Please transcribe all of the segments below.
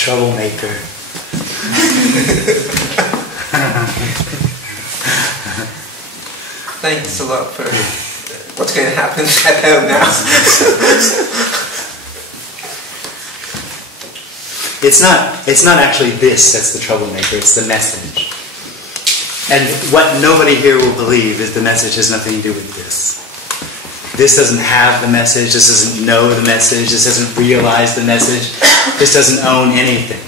troublemaker. Thanks a lot for what's going to happen at home now. It's not actually this that's the troublemaker, it's the message. And what nobody here will believe is the message has nothing to do with this. This doesn't have the message, this doesn't know the message, this doesn't realize the message, this doesn't own anything.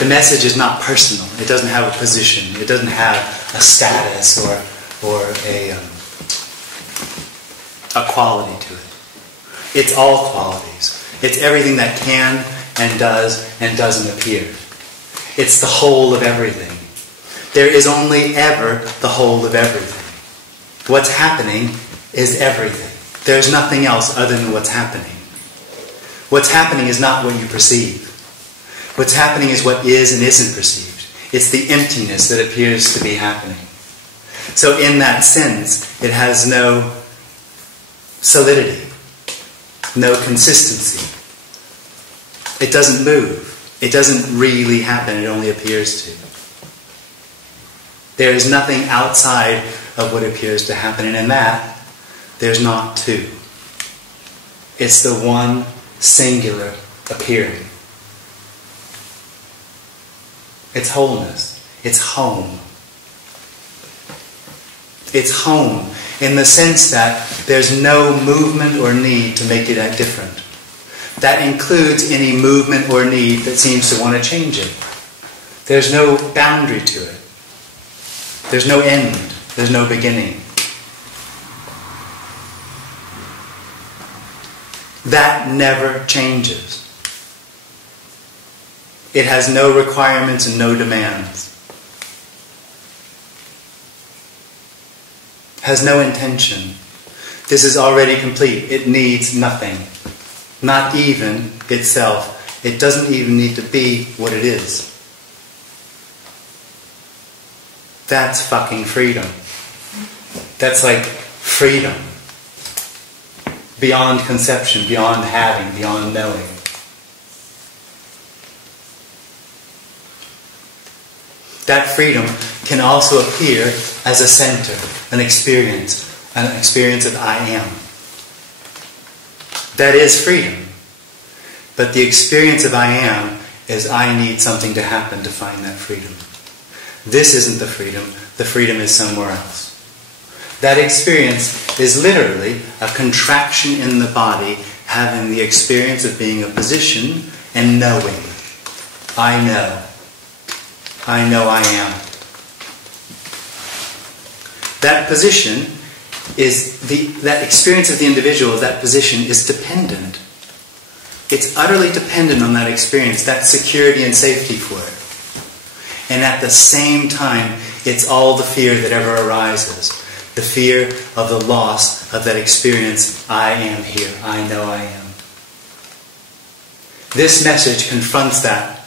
The message is not personal, it doesn't have a position, it doesn't have a status or a quality to it. It's all qualities. It's everything that can and doesn't appear. It's the whole of everything. There is only ever the whole of everything. What's happening is everything. There's nothing else other than what's happening. What's happening is not what you perceive. What's happening is what is and isn't perceived. It's the emptiness that appears to be happening. So in that sense, it has no solidity, no consistency. It doesn't move. It doesn't really happen. It only appears to. There is nothing outside of what appears to happen, and in that, there's not two. It's the one singular appearing. It's wholeness. It's home. It's home in the sense that there's no movement or need to make it act different. That includes any movement or need that seems to want to change it. There's no boundary to it. There's no end. There's no beginning. That never changes. It has no requirements and no demands. Has no intention. This is already complete. It needs nothing. Not even itself. It doesn't even need to be what it is. That's fucking freedom. That's like freedom. Beyond conception, beyond having, beyond knowing. That freedom can also appear as a center, an experience of I am. That is freedom. But the experience of I am is I need something to happen to find that freedom. This isn't the freedom is somewhere else. That experience is literally a contraction in the body, having the experience of being a position and knowing. I know. I know I am. That position is that experience of the individual, that position is dependent. It's utterly dependent on that experience, that security and safety for it. And at the same time, it's all the fear that ever arises. The fear of the loss of that experience, I am here, I know I am. This message confronts that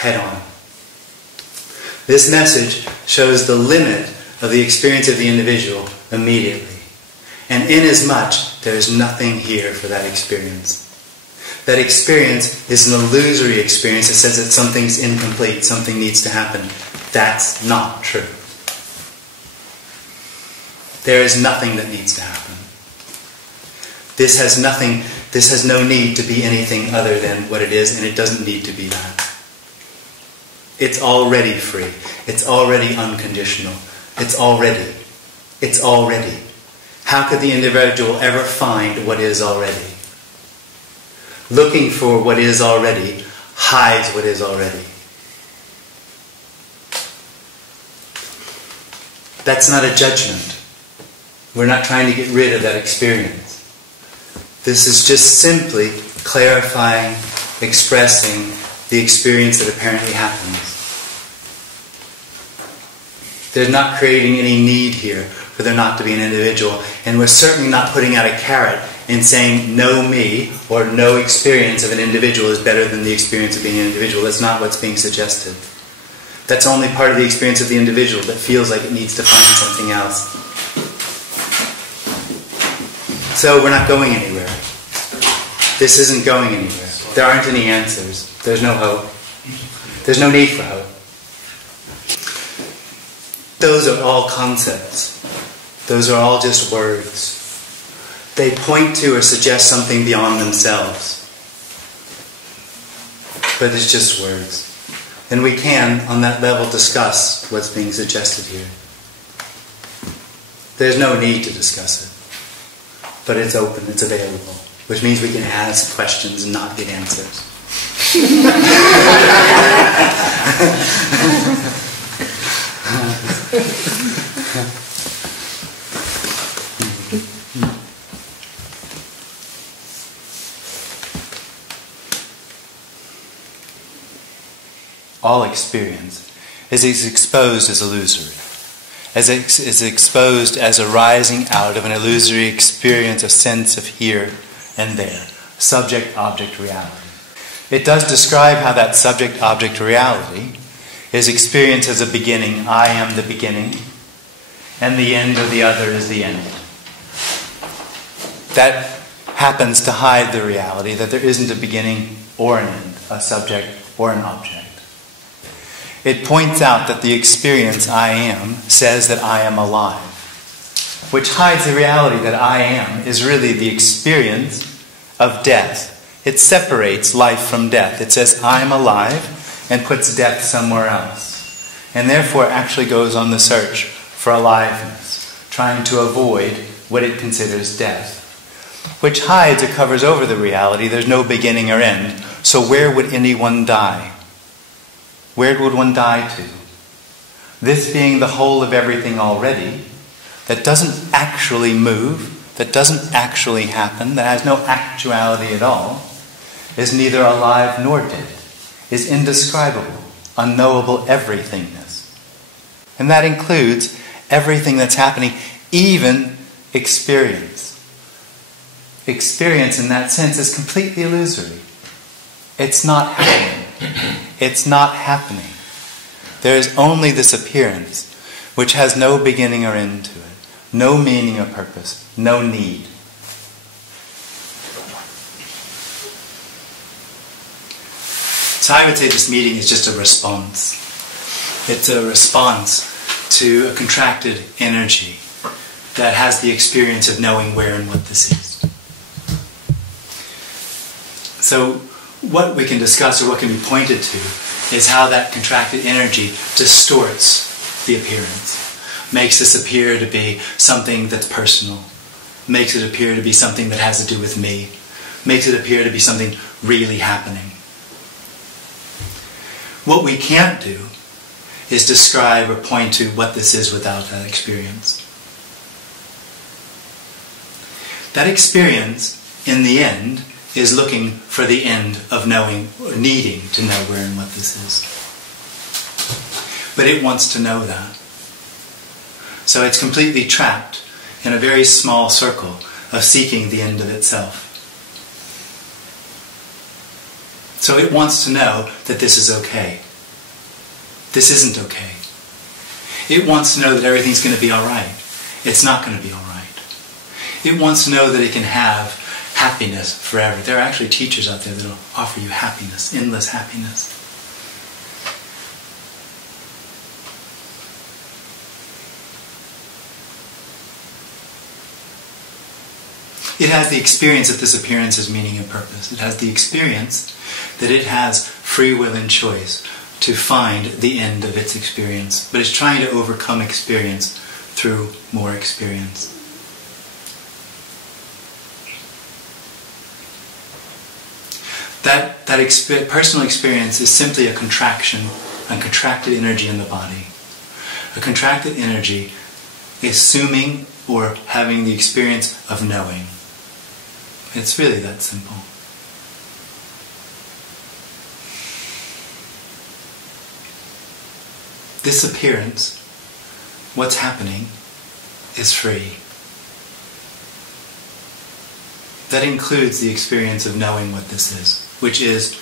head on. This message shows the limit of the experience of the individual immediately. And inasmuch, there is nothing here for that experience. That experience is an illusory experience that says that something's incomplete, something needs to happen. That's not true. There is nothing that needs to happen. This has no need to be anything other than what it is, and it doesn't need to be that. It's already free. It's already unconditional. It's already. How could the individual ever find what is already? Looking for what is already hides what is already. That's not a judgment. We're not trying to get rid of that experience. This is just simply clarifying, expressing the experience that apparently happens. They're not creating any need here for there not to be an individual, and we're certainly not putting out a carrot and saying no me or no experience of an individual is better than the experience of being an individual. That's not what's being suggested. That's only part of the experience of the individual that feels like it needs to find something else. So we're not going anywhere. This isn't going anywhere. There aren't any answers. There's no hope. There's no need for hope. Those are all concepts. Those are all just words. They point to or suggest something beyond themselves. But it's just words. And we can, on that level, discuss what's being suggested here. There's no need to discuss it. But it's open, it's available. Which means we can ask questions and not get answers. All experience is exposed as illusory, is exposed as arising out of an illusory experience, a sense of here and there, subject-object reality. It does describe how that subject-object reality is experienced as a beginning. I am the beginning, and the end or the other is the end. That happens to hide the reality that there isn't a beginning or an end, a subject or an object. It points out that the experience I am says that I am alive, which hides the reality that I am is really the experience of death. It separates life from death. It says I'm alive and puts death somewhere else, and therefore actually goes on the search for aliveness, trying to avoid what it considers death, which hides or covers over the reality there's no beginning or end. So where would anyone die? Where would one die to? This being the whole of everything already, that doesn't actually move, that doesn't actually happen, that has no actuality at all, is neither alive nor dead, is indescribable, unknowable everythingness. And that includes everything that's happening, even experience. Experience in that sense is completely illusory. It's not happening. It's not happening. There is only this appearance, which has no beginning or end to it, no meaning or purpose, no need. So I would say this meeting is just a response. It's a response to a contracted energy that has the experience of knowing where and what this is. So what we can discuss or what can be pointed to is how that contracted energy distorts the appearance, makes this appear to be something that's personal, makes it appear to be something that has to do with me, makes it appear to be something really happening. What we can't do is describe or point to what this is without that experience. That experience, in the end, is looking for the end of knowing, or needing to know where and what this is. But it wants to know that. So it's completely trapped in a very small circle of seeking the end of itself. So it wants to know that this is okay. This isn't okay. It wants to know that everything's going to be alright. It's not going to be alright. It wants to know that it can have happiness forever. There are actually teachers out there that will offer you happiness, endless happiness. It has the experience that this appearance has meaning and purpose. It has the experience that it has free will and choice to find the end of its experience. But it's trying to overcome experience through more experience. That personal experience is simply a contraction, a contracted energy in the body. A contracted energy assuming or having the experience of knowing. It's really that simple. This appearance, what's happening, is free. That includes the experience of knowing what this is, which is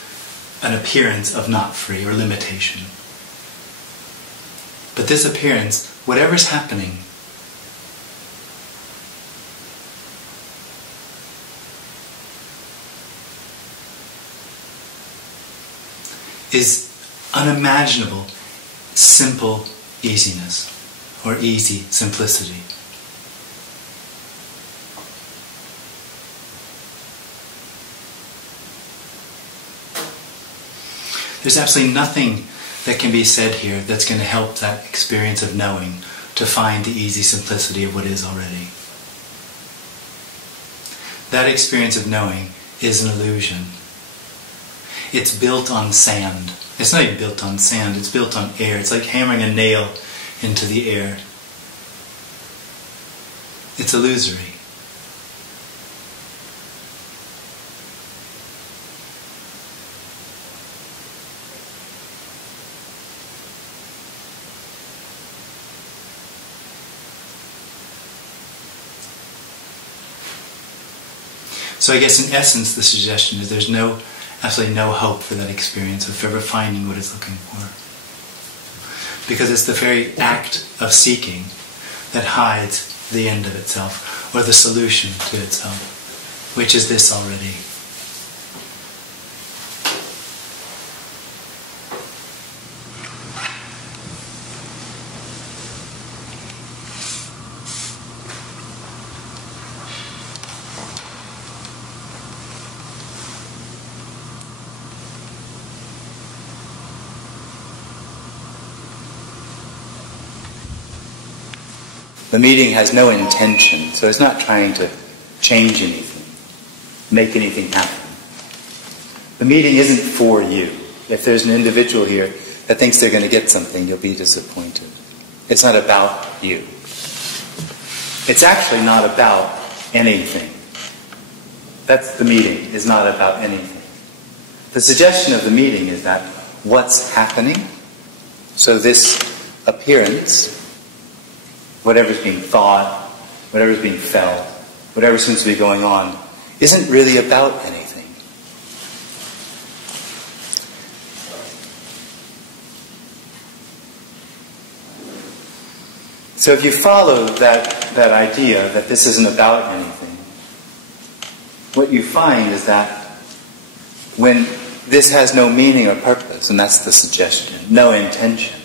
an appearance of not free or limitation. But this appearance, whatever's happening, is unimaginable, simple easiness, or easy simplicity. There's absolutely nothing that can be said here that's going to help that experience of knowing to find the easy simplicity of what is already. That experience of knowing is an illusion. It's built on sand. It's not even built on sand, it's built on air. It's like hammering a nail into the air. It's illusory. So I guess in essence the suggestion is there's absolutely no hope for that experience of ever finding what it's looking for. Because it's the very act of seeking that hides the end of itself, or the solution to itself, which is this already. The meeting has no intention, so it's not trying to change anything, make anything happen. The meeting isn't for you. If there's an individual here that thinks they're going to get something, you'll be disappointed. It's not about you. It's actually not about anything. That's the meeting, is not about anything. The suggestion of the meeting is that what's happening, so this appearance, whatever's being thought, whatever's being felt, whatever seems to be going on, isn't really about anything. So if you follow that idea that this isn't about anything, what you find is that when this has no meaning or purpose, and that's the suggestion, no intention,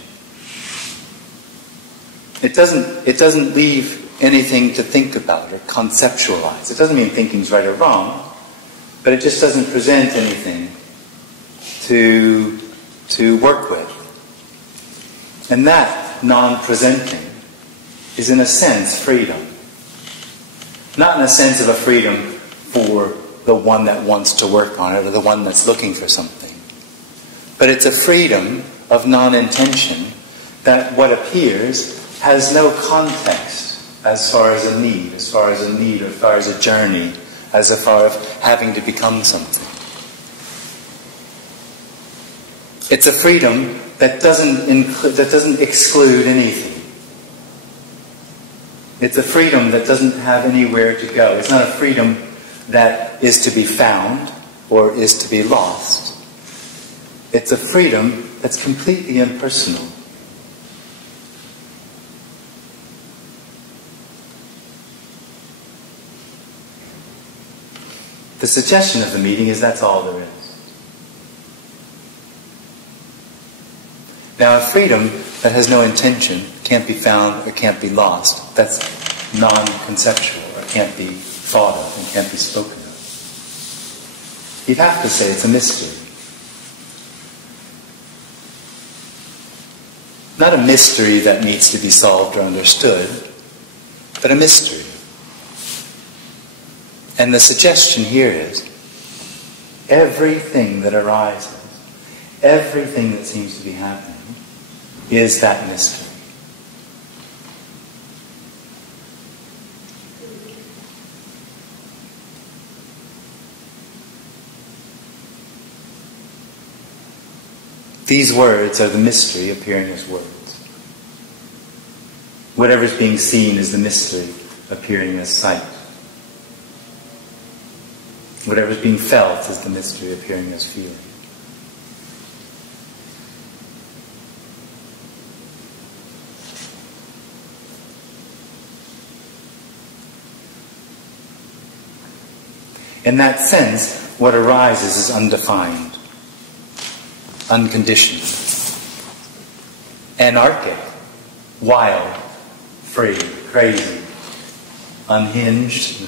it doesn't leave anything to think about or conceptualize. It doesn't mean thinking's right or wrong, but it just doesn't present anything to work with. And that non-presenting is in a sense freedom. Not in a sense of a freedom for the one that wants to work on it or the one that's looking for something. But it's a freedom of non-intention that what appears has no context as far as a need, as far as a journey, as far as having to become something. It's a freedom that doesn't exclude anything. It's a freedom that doesn't have anywhere to go. It's not a freedom that is to be found or is to be lost. It's a freedom that's completely impersonal. The suggestion of the meeting is that's all there is. Now, a freedom that has no intention, can't be found or can't be lost, that's non-conceptual or can't be thought of and can't be spoken of. You'd have to say it's a mystery. Not a mystery that needs to be solved or understood, but a mystery. And the suggestion here is, everything that arises, everything that seems to be happening, is that mystery. These words are the mystery appearing as words. Whatever's being seen is the mystery appearing as sight. Whatever's being felt is the mystery appearing as feeling. In that sense, what arises is undefined. unconditioned, anarchic, wild, free, crazy, unhinged.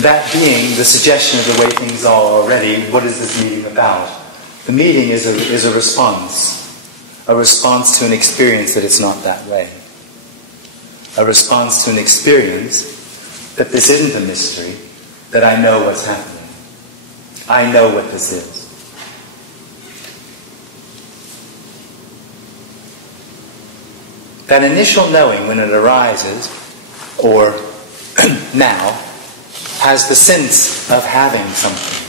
That being the suggestion of the way things are already, what is this meeting about? The meeting is a response to an experience that it's not that way. A response to an experience that this isn't a mystery, that I know what's happening. I know what this is. That initial knowing, when it arises, or now, has the sense of having something.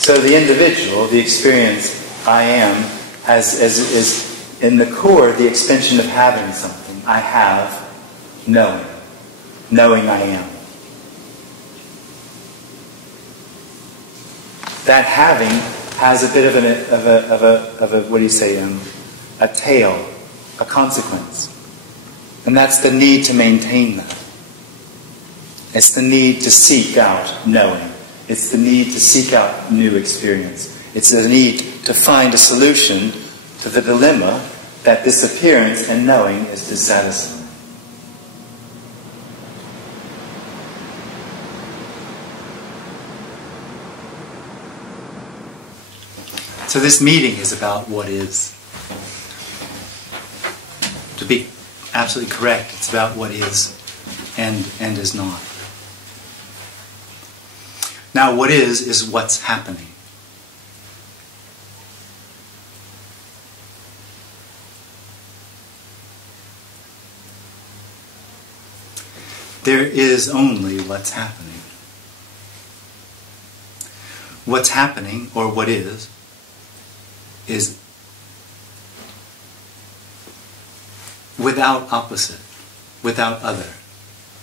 So the individual, the experience I am, is in the core the extension of having something. I have knowing I am. That having has a bit of a what do you say, a tail, a consequence. And that's the need to maintain that. It's the need to seek out knowing. It's the need to seek out new experience. It's the need to find a solution to the dilemma that disappearance and knowing is dissatisfying. So this meeting is about what is. To be absolutely correct, it's about what is and is not. Now, what is what's happening. There is only what's happening. What's happening, or what is without opposite, without other,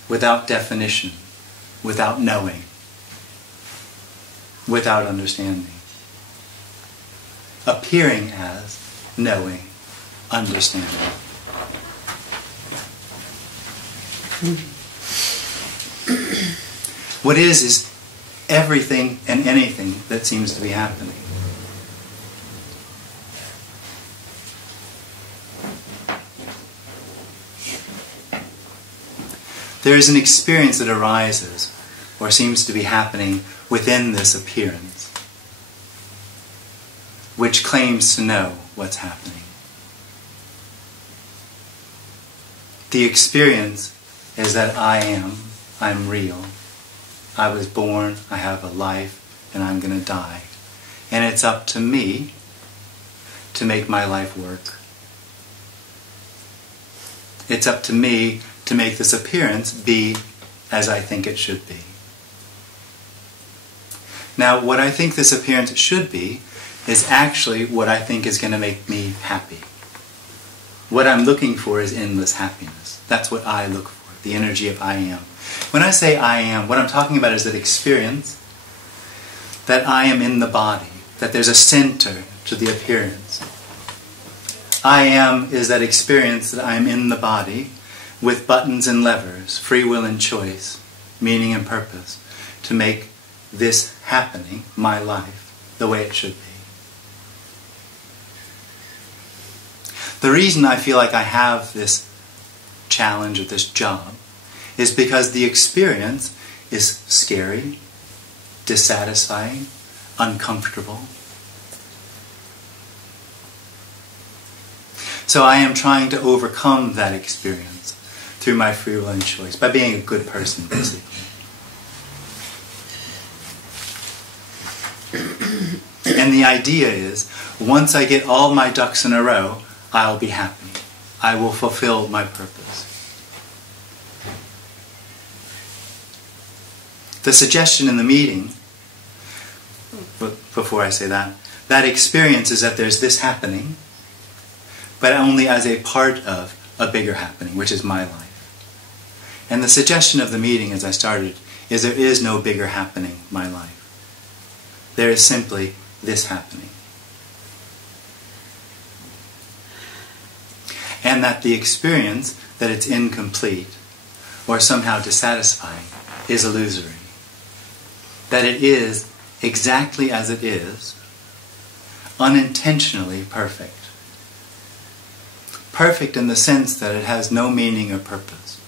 without definition, without knowing, without understanding. Appearing as knowing, understanding. What is everything and anything that seems to be happening. There is an experience that arises, or seems to be happening, within this appearance, which claims to know what's happening. The experience is that I'm real. I was born, I have a life, and I'm going to die. And it's up to me to make my life work. It's up to me to make this appearance be as I think it should be. Now, what I think this appearance should be is actually what I think is going to make me happy. What I'm looking for is endless happiness. That's what I look for, the energy of I am. When I say I am, what I'm talking about is that experience, that I am in the body, that there's a center to the appearance. I am is that experience that I am in the body with buttons and levers, free will and choice, meaning and purpose, to make this happening, my life, the way it should be. The reason I feel like I have this challenge or this job is because the experience is scary, dissatisfying, uncomfortable. So I am trying to overcome that experience through my free will and choice, by being a good person, basically. And the idea is, once I get all my ducks in a row, I'll be happy. I will fulfill my purpose. The suggestion in the meeting, before I say that, that experience is that there's this happening, but only as a part of a bigger happening, which is my life. And the suggestion of the meeting, as I started, is there is no bigger happening, my life. There is simply this happening. And that the experience that it's incomplete or somehow dissatisfying is illusory. That it is exactly as it is, unintentionally perfect. Perfect in the sense that it has no meaning or purpose.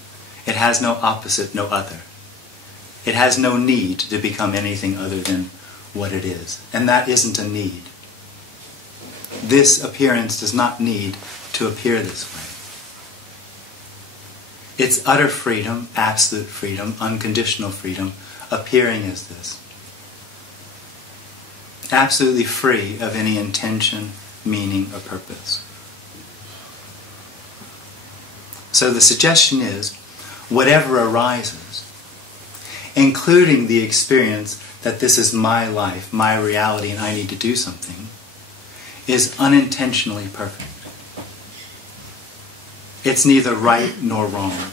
It has no opposite, no other. It has no need to become anything other than what it is. And that isn't a need. This appearance does not need to appear this way. It's utter freedom, absolute freedom, unconditional freedom, appearing as this. Absolutely free of any intention, meaning, or purpose. So the suggestion is, whatever arises, including the experience that this is my life, my reality, and I need to do something, is unintentionally perfect. It's neither right nor wrong.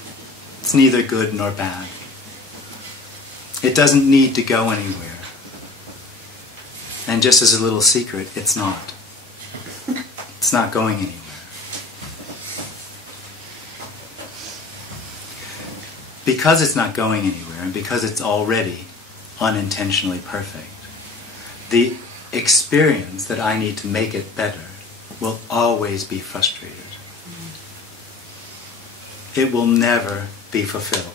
It's neither good nor bad. It doesn't need to go anywhere. And just as a little secret, it's not. It's not going anywhere. Because it's not going anywhere, and because it's already unintentionally perfect, the experience that I need to make it better will always be frustrated. It will never be fulfilled.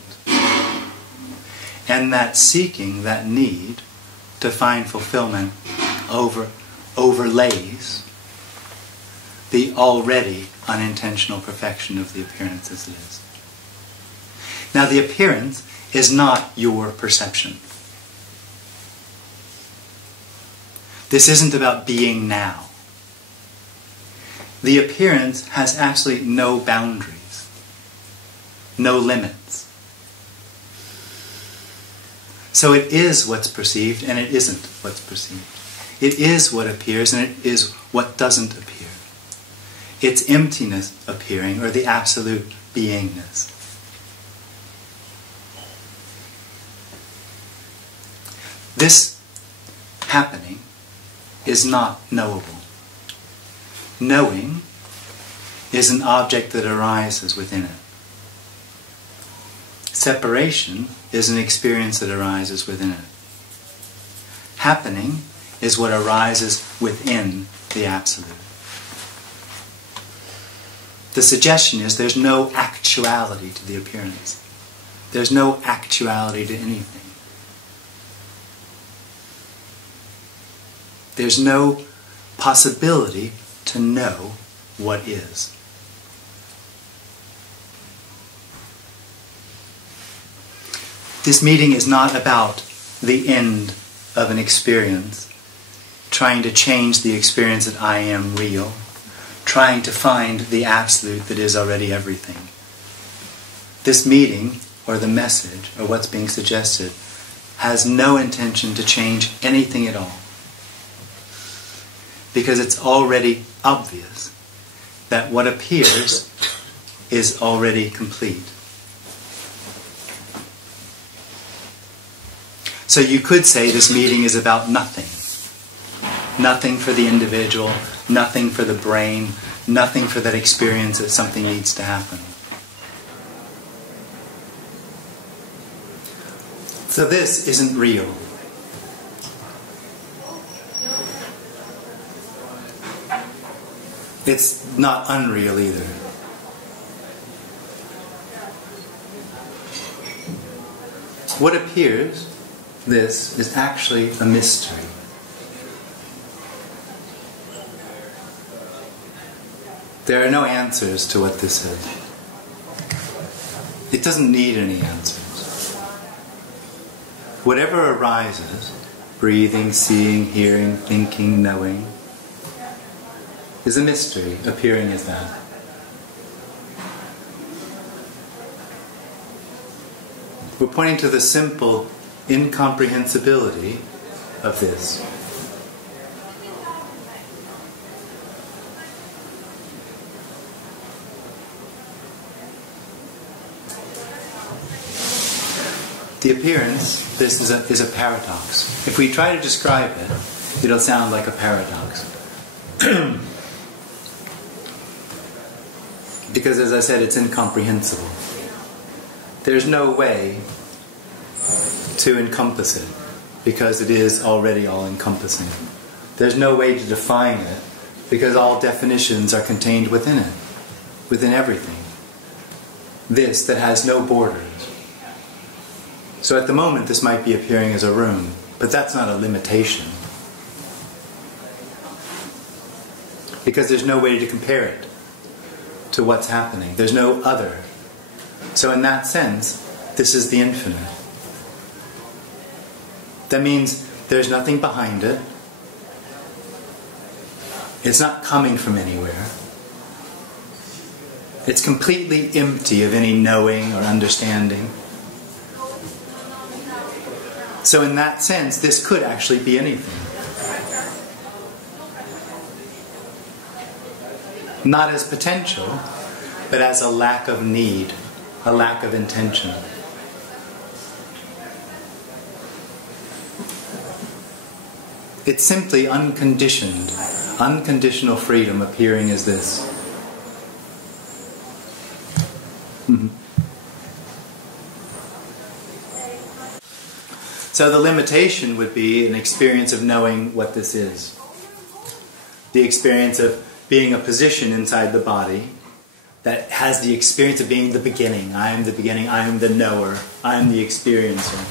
And that seeking, that need to find fulfillment overlays the already unintentional perfection of the appearance as it is. Now the appearance is not your perception. This isn't about being now. The appearance has absolutely no boundaries, no limits. So it is what's perceived and it isn't what's perceived. It is what appears and it is what doesn't appear. It's emptiness appearing, or the absolute beingness. This happening is not knowable. Knowing is an object that arises within it. Separation is an experience that arises within it. Happening is what arises within the Absolute. The suggestion is there's no actuality to the appearance. There's no actuality to anything. There's no possibility to know what is. This meeting is not about the end of an experience, trying to change the experience that I am real, trying to find the absolute that is already everything. This meeting, or the message, or what's being suggested, has no intention to change anything at all. Because it's already obvious that what appears is already complete. So you could say this meeting is about nothing. Nothing for the individual, nothing for the brain, nothing for that experience that something needs to happen. So this isn't real. It's not unreal either. What appears, this, is actually a mystery. There are no answers to what this is. It doesn't need any answers. Whatever arises, breathing, seeing, hearing, thinking, knowing, is a mystery, appearing as that. We're pointing to the simple incomprehensibility of this. The appearance, this is a paradox. If we try to describe it, it'll sound like a paradox. Because, as I said, it's incomprehensible. There's no way to encompass it, because it is already all-encompassing. There's no way to define it, because all definitions are contained within it, within everything. This that has no borders. So at the moment this might be appearing as a room, but that's not a limitation. Because there's no way to compare it to what's happening. There's no other. So in that sense, this is the infinite. That means there's nothing behind it. It's not coming from anywhere. It's completely empty of any knowing or understanding. So in that sense, this could actually be anything. Not as potential, but as a lack of need, a lack of intention. It's simply unconditioned, unconditional freedom appearing as this. So the limitation would be an experience of knowing what this is. The experience of being a position inside the body that has the experience of being the beginning. I am the beginning, I am the knower, I am the experiencer.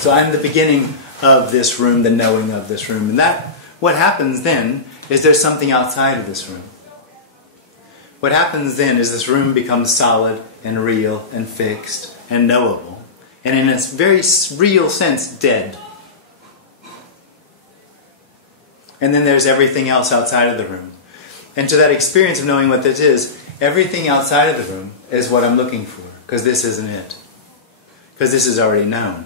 So I'm the beginning of this room, the knowing of this room. And that, what happens then is there's something outside of this room. What happens then is this room becomes solid and real and fixed and knowable. And in a very real sense, dead. And then there's everything else outside of the room. And to that experience of knowing what this is, everything outside of the room is what I'm looking for. Because this isn't it. Because this is already known.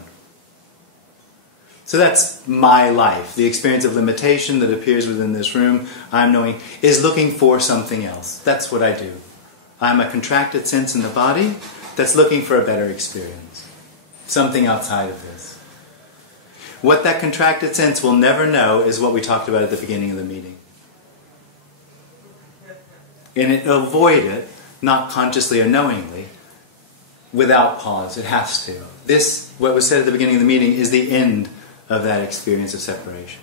So that's my life. The experience of limitation that appears within this room, I'm knowing, is looking for something else. That's what I do. I'm a contracted sense in the body that's looking for a better experience. Something outside of this. What that contracted sense will never know is what we talked about at the beginning of the meeting. And it'll avoid it, not consciously or knowingly, without pause. It has to. This, what was said at the beginning of the meeting, is the end of that experience of separation.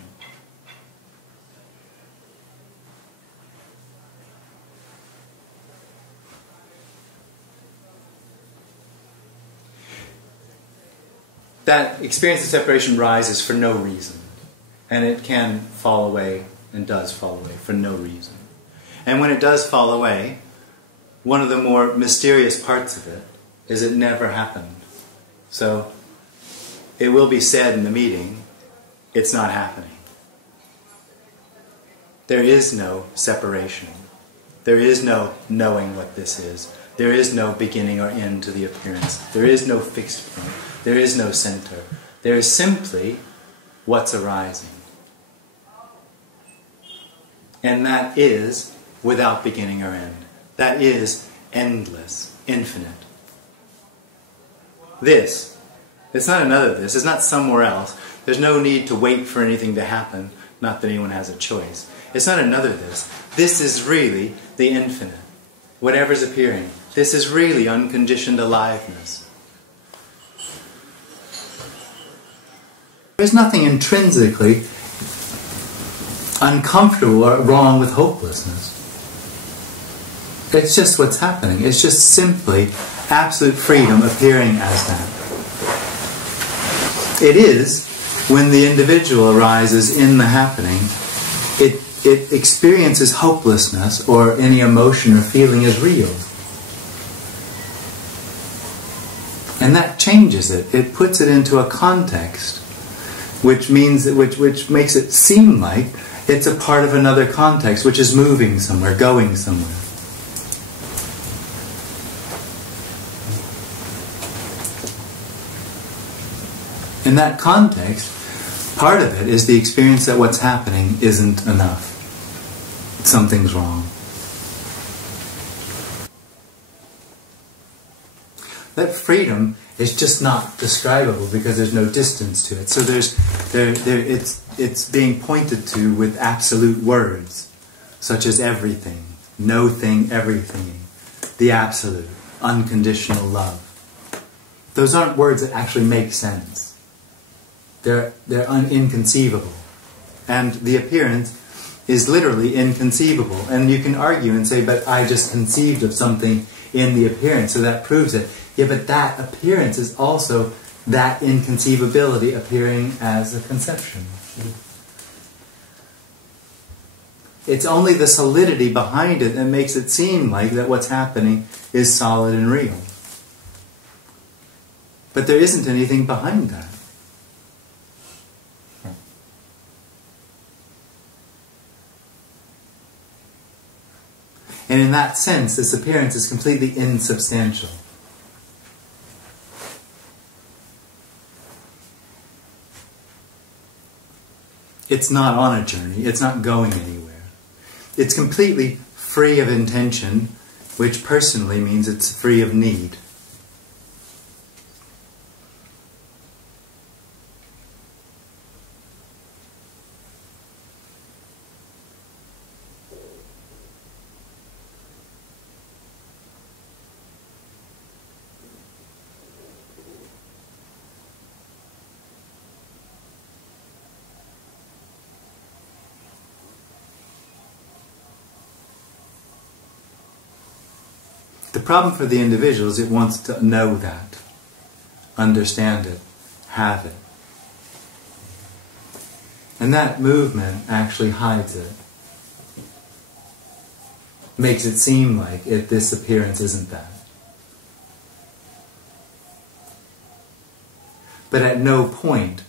That experience of separation rises for no reason. And it can fall away, and does fall away, for no reason. And when it does fall away, one of the more mysterious parts of it is it never happened. So, it will be said in the meeting, it's not happening. There is no separation. There is no knowing what this is. There is no beginning or end to the appearance. There is no fixed point. There is no center. There is simply what's arising. And that is without beginning or end. That is endless, infinite. This, it's not another this, it's not somewhere else. There's no need to wait for anything to happen, not that anyone has a choice. It's not another this. This is really the infinite. Whatever's appearing. This is really unconditioned aliveness. There's nothing intrinsically uncomfortable or wrong with hopelessness. It's just what's happening. It's just simply absolute freedom appearing as that. It is, when the individual arises in the happening, it experiences hopelessness or any emotion or feeling as real. And that changes it. It puts it into a context which means that, which makes it seem like it's a part of another context, which is moving somewhere, going somewhere. In that context, part of it is the experience that what's happening isn't enough. Something's wrong. That freedom It's just not describable because there's no distance to it. So it's being pointed to with absolute words, such as everything, no thing, everything, the absolute, unconditional love. Those aren't words that actually make sense. They're inconceivable. And the appearance is literally inconceivable. And you can argue and say, but I just conceived of something in the appearance, so that proves it. Yeah, but that appearance is also that inconceivability appearing as a conception. It's only the solidity behind it that makes it seem like that what's happening is solid and real. But there isn't anything behind that. And in that sense, this appearance is completely insubstantial. It's not on a journey. It's not going anywhere. It's completely free of intention, which personally means it's free of need. The problem for the individual is it wants to know that, understand it, have it. And that movement actually hides it. Makes it seem like this appearance isn't that. But at no point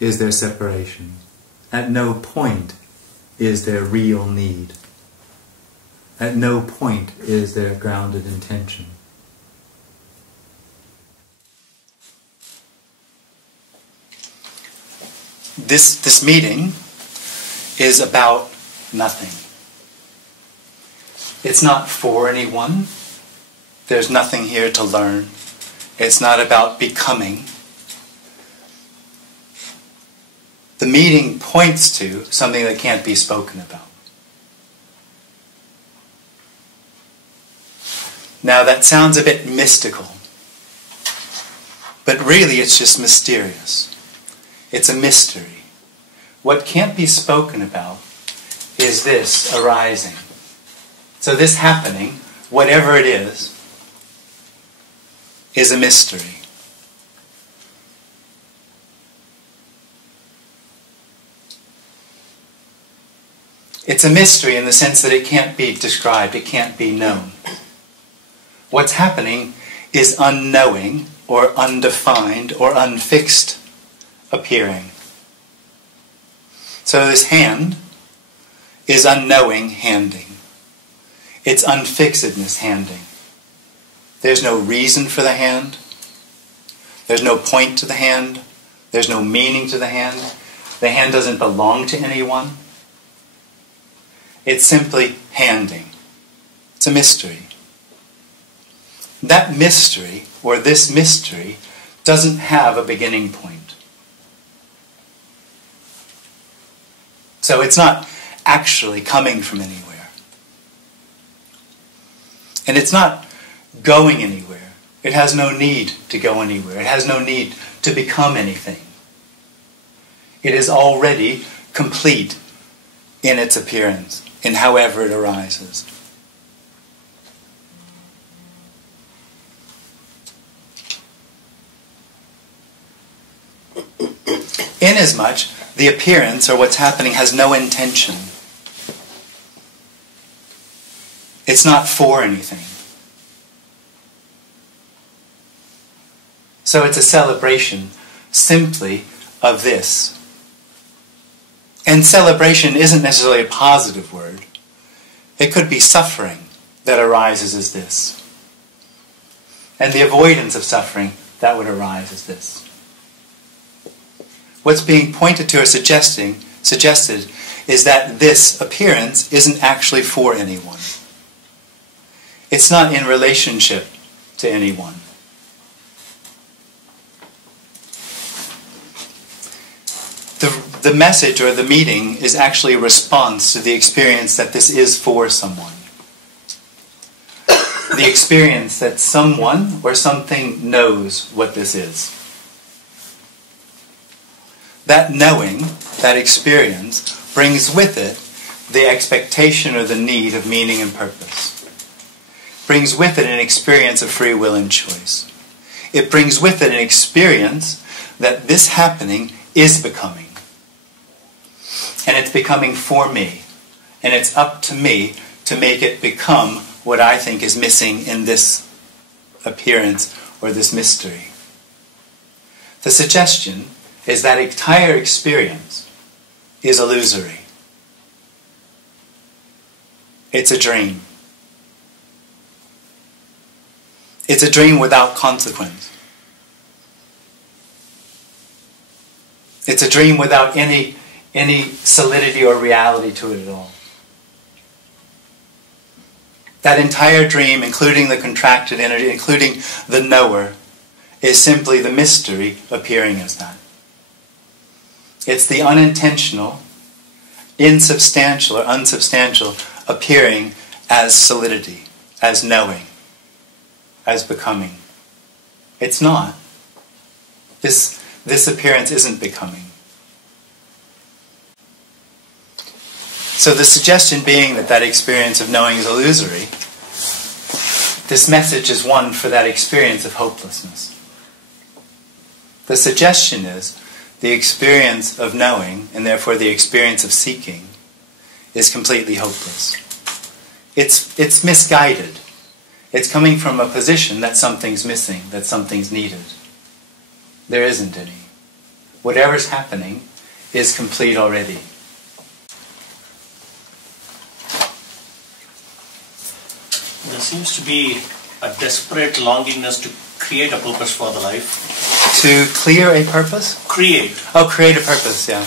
is there separation. At no point is there real need. At no point is there grounded intention. This meeting is about nothing. It's not for anyone. There's nothing here to learn. It's not about becoming. The meeting points to something that can't be spoken about. Now that sounds a bit mystical, but really it's just mysterious. It's a mystery. What can't be spoken about is this arising. So this happening, whatever it is a mystery. It's a mystery in the sense that it can't be described, it can't be known. What's happening is unknowing or undefined or unfixed appearing. So this hand is unknowing handing. It's unfixedness handing. There's no reason for the hand. There's no point to the hand. There's no meaning to the hand. The hand doesn't belong to anyone. It's simply handing. It's a mystery. That mystery, or this mystery, doesn't have a beginning point. So it's not actually coming from anywhere. And it's not going anywhere. It has no need to go anywhere. It has no need to become anything. It is already complete in its appearance, in however it arises. Inasmuch, the appearance, or what's happening, has no intention. It's not for anything. So it's a celebration simply of this. And celebration isn't necessarily a positive word. It could be suffering that arises as this. And the avoidance of suffering that would arise as this. What's being pointed to or suggested is that this appearance isn't actually for anyone. It's not in relationship to anyone. the message or the meeting is actually a response to the experience that this is for someone. The experience that someone or something knows what this is. That knowing, that experience, brings with it the expectation or the need of meaning and purpose. Brings with it an experience of free will and choice. It brings with it an experience that this happening is becoming. And it's becoming for me. And it's up to me to make it become what I think is missing in this appearance or this mystery. The suggestion is that entire experience is illusory. It's a dream. It's a dream without consequence. It's a dream without any solidity or reality to it at all. That entire dream, including the contracted energy, including the knower, is simply the mystery appearing as that. It's the unintentional, insubstantial or unsubstantial appearing as solidity, as knowing, as becoming. It's not. This appearance isn't becoming. So the suggestion being that experience of knowing is illusory, this message is one for that experience of hopelessness. The suggestion is the experience of knowing, and therefore the experience of seeking, is completely hopeless. It's misguided. It's coming from a position that something's missing, that something's needed. There isn't any. Whatever's happening is complete already. There seems to be a desperate longingness to create a purpose for the life. To clear a purpose? Create. Oh, create a purpose, yeah.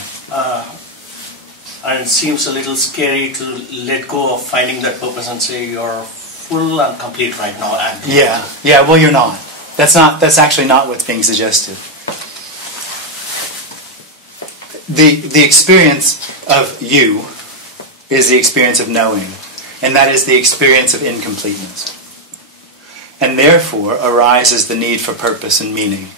And it seems a little scary to let go of finding that purpose and say you're full and complete right now. And yeah, well you're not. That's actually not what's being suggested. The experience of you is the experience of knowing, and that is the experience of incompleteness. And therefore arises the need for purpose and meaning.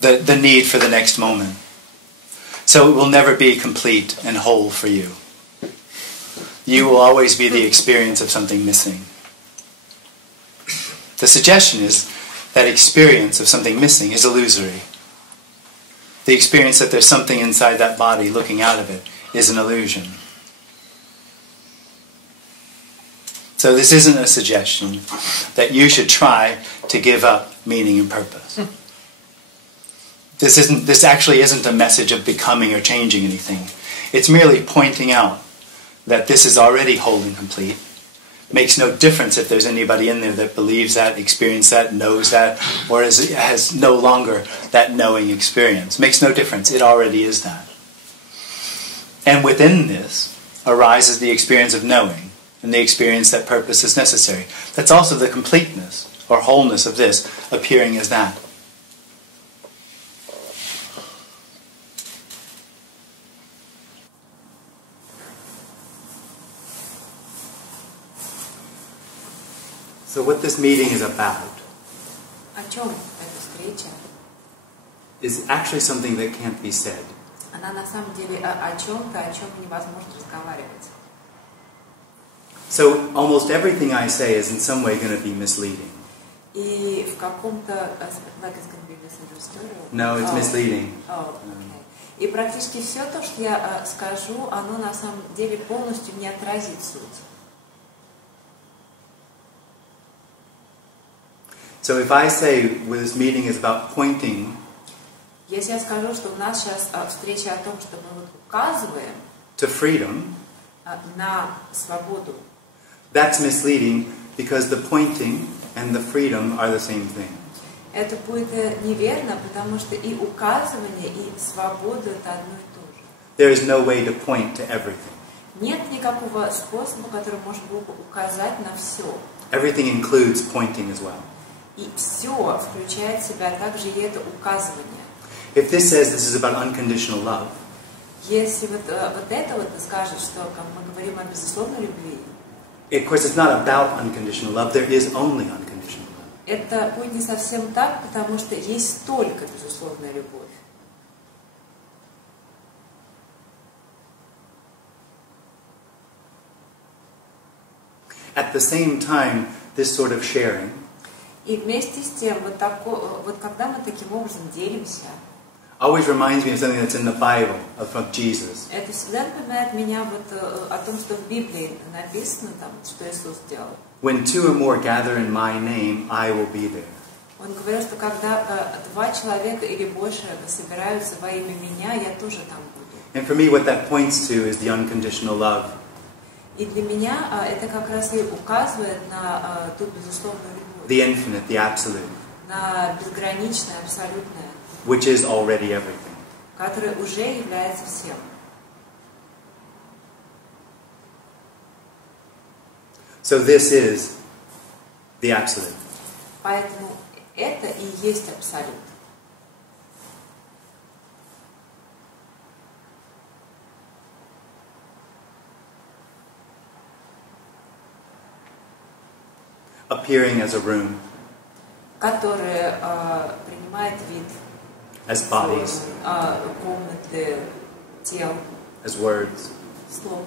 The need for the next moment. So it will never be complete and whole for you. You will always be the experience of something missing. The suggestion is that experience of something missing is illusory. The experience that there's something inside that body looking out of it is an illusion. So this isn't a suggestion that you should try to give up meaning and purpose. This actually isn't a message of becoming or changing anything. It's merely pointing out that this is already whole and complete. Makes no difference if there's anybody in there that believes that, experienced that, knows that, or has no longer that knowing experience. Makes no difference. It already is that. And within this arises the experience of knowing and the experience that purpose is necessary. That's also the completeness or wholeness of this appearing as that. So what this meeting is about О чем эта встреча? is actually something that can't be said. Она на самом деле о чем-то, о чем невозможно разговаривать. So almost everything I say is in some way going to be misleading. И в каком-то, like it's going to be misunderstood? No, it's misleading. Oh, okay. И практически все то, что я скажу, оно на самом деле полностью не отразит суть. So if I say this meeting is about pointing Если я скажу, что у нас сейчас встреча о том, что мы вот указываем to freedom, на свободу, that's misleading because the pointing and the freedom are the same thing. это будет неверно, потому что и указывание, и свобода это одно и то же. There is no way to point to everything. Нет никакого способа, который может был бы указать на все. Everything includes pointing as well. И все включает в себя также и это указывание. If this says this is about unconditional love, Если вот это вот скажет, что мы говорим о безусловной любви, of course it's not about unconditional love, there is only unconditional love. это будет не совсем так, потому что есть только безусловная любовь. At the same time, this sort of sharing И вместе с тем, вот когда мы таким образом делимся, always reminds me of something that's in the Bible, of Jesus. это всегда напоминает меня вот о том, что в Библии написано, там, что Иисус сделал. When two or more gather in my name, I will be there. Он говорил, что когда два человека или больше собираются во имя меня, я тоже там буду. And for me, what that points to is the unconditional love. И для меня это как раз и указывает на ту безусловную любовь, The infinite, the absolute, на безграничное, абсолютное, which is already everything. которое уже является всем. So this is the absolute. Поэтому это и есть абсолют. Appearing as a room, Которое принимает вид as bodies, комнаты, тел, as words, слов,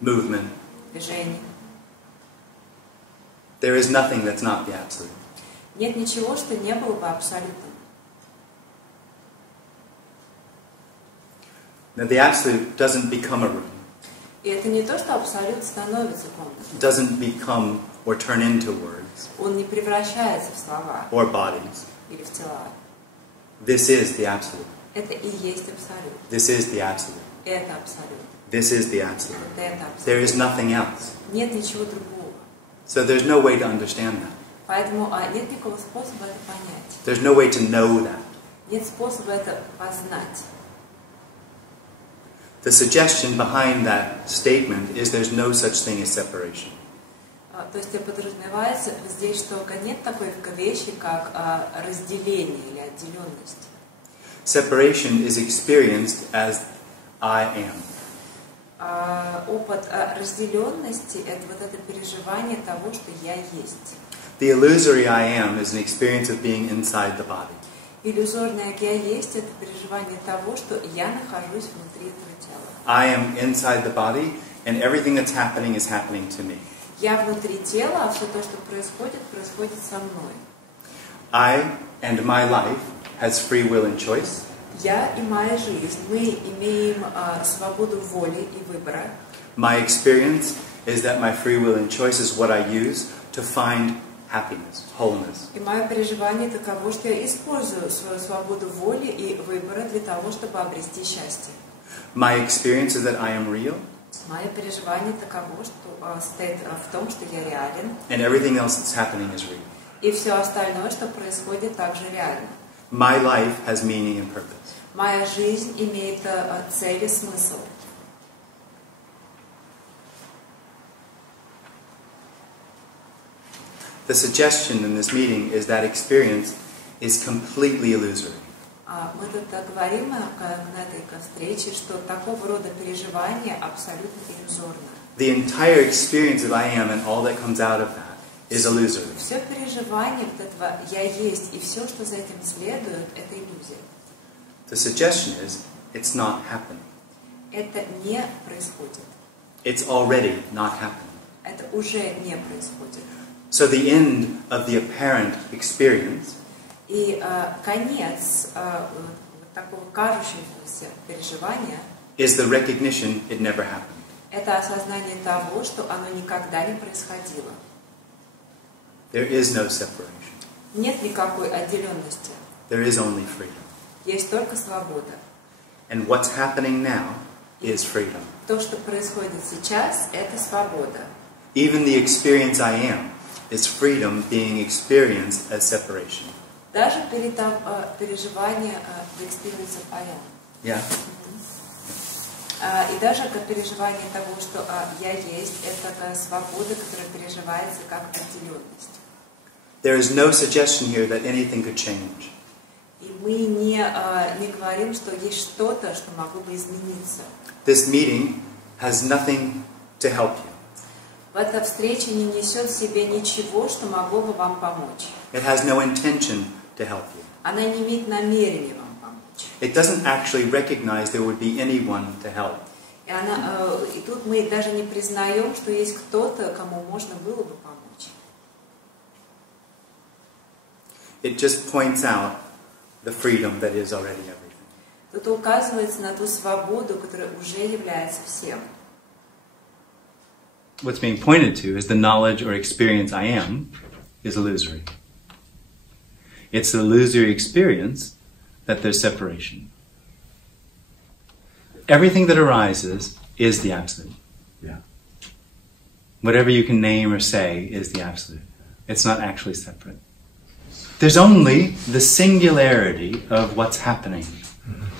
movement. движений. There is nothing that's not the absolute. Нет ничего, что не было бы абсолютным. Now the absolute doesn't become a room, И это не то, что абсолют становится комнатой. doesn't become or turn into words Он не превращается в слова or bodies. или в тела. This is the absolute. Это и есть абсолют. This is the absolute. Это абсолют. This is the absolute. Вот это абсолют. There is nothing else. Нет ничего другого. So there's no way to understand that. Поэтому нет никакого способа это понять. There's no way to know that. Нет способа это познать. The suggestion behind that statement is there's no such thing as separation. То есть подразумевается здесь, что нет такой вещи, как разделение или отделенность. Separation is experienced as I am. Опыт разделенности – это вот это переживание того, что я есть. The illusory I am is an experience of being inside the body. Иллюзорное «я есть» – это переживание того, что я нахожусь внутри этого тела. I am inside the body, and everything that's happening is happening to me. Я внутри тела, а все то, что происходит, происходит со мной. I and my life has free will and choice. Я и моя жизнь, мы имеем свободу воли и выбора. My experience is that my free will and choice is what I use to find happiness, wholeness. И мое переживание таково, что я использую свою свободу воли и выбора для того, чтобы обрести счастье. My experience is that I am real, Мое переживание таково, что состоит в том, что я реален, and everything else that's happening is real. и все остальное, что происходит, также реально. My life has meaning and purpose. Моя жизнь имеет цель и смысл. The suggestion in this meeting is that experience is completely illusory. Мы тут говорим на этой встрече, что такого рода переживание абсолютно иллюзорно. The entire experience of I am and all that comes out of that is illusory. Все переживание вот этого «я есть» и все, что за этим следует, это иллюзия. The suggestion is it's not happening. Это не происходит. It's already not happening. Это уже не происходит. So the end of the apparent experience И конец такого кажущегося переживания is the recognition it never happened. это осознание того, что оно никогда не происходило. There is no separation. Нет никакой отделенности. There is only freedom. Есть только свобода. And what's happening now is freedom. То, что происходит сейчас, это свобода. Even the experience I am is freedom being experienced as separation. Даже переживание в experience of I am. Yeah? И даже переживание того, что я есть, это такая свобода, которая переживается как отделенность. There is no suggestion here that anything could change. И мы не говорим, что есть что-то, что могло бы измениться. This meeting has nothing to help you. Эта встреча не несет в себе ничего, что могло бы вам помочь. It has no intention to help you. Она не имеет намерения вам помочь. It doesn't actually recognize there would be anyone to help. И тут мы даже не признаем, что есть кто-то, кому можно было бы помочь. It just points out the freedom that is already everything. Тут указывается на ту свободу, которая уже является всем. What's being pointed to is the knowledge or experience I am is illusory. It's the illusory experience that there's separation. Everything that arises is the Absolute. Yeah. Whatever you can name or say is the Absolute. It's not actually separate. There's only the singularity of what's happening.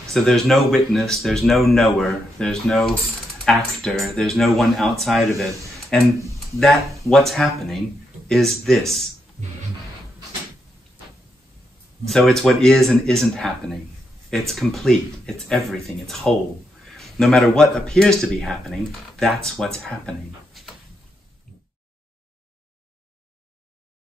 So there's no witness, there's no knower, there's no actor, there's no one outside of it. And that what's happening is this. So it's what is and isn't happening. It's complete, it's everything, it's whole. No matter what appears to be happening, that's what's happening.